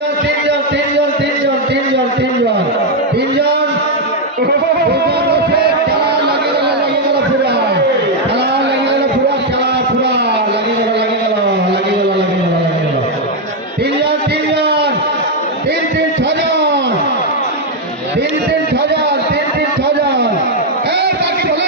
তিনজন তিনজন তিনজন তিনজন তিনজন তিনজন খেলা লাগে গেল পুরা খেলা লাগে গেল পুরা খেলা পুরা লাগে গেল তিনজন তিনজন তিন তিন ছজন তিন তিন ছজন তিন তিন ছজন বাকি বলে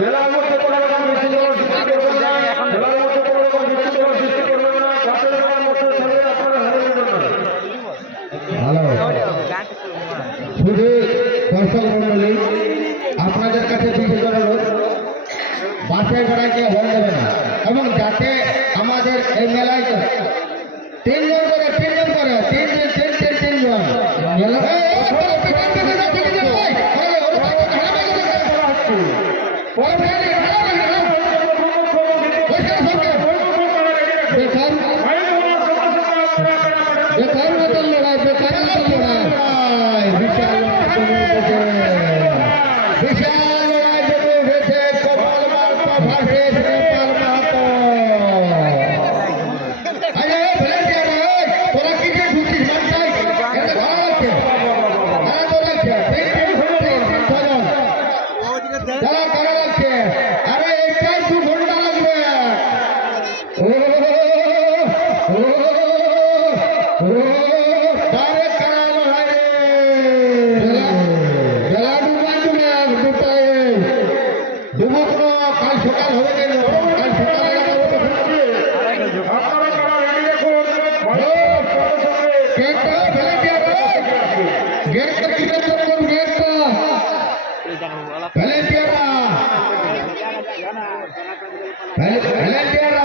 মেলার মধ্যে কোনো রকম বেশি জল সৃষ্টি করবে না, মেলার মধ্যে কোনো রকম বেশি জল সৃষ্টি করবে না, যাতে মেলার মধ্যে চলে আপনারা হেরে যাবেন না। শুধু দর্শক মন্ডলী আপনাদের কাছে বিশেষ অনুরোধ, বাসে বেড়াইকে হল দেবে না এবং যাতে আমাদের এই মেলায় তিনজন করে তিন তিনজন মেলা বেকার মতন লড়াই বিশাল লড়াই যদি উঠেছে কপাল মাহাতো ভার্সেস নেপাল মাহাতো। তোরা কি যে ঢুকছিস মানটাই এটা ভালো লাগছে ভালো লাগছে আরে এইটাই 2 ঘন্টা লাগবে। কাল সকাল হবে কেন কাল সকালে ভলেন্টিয়ার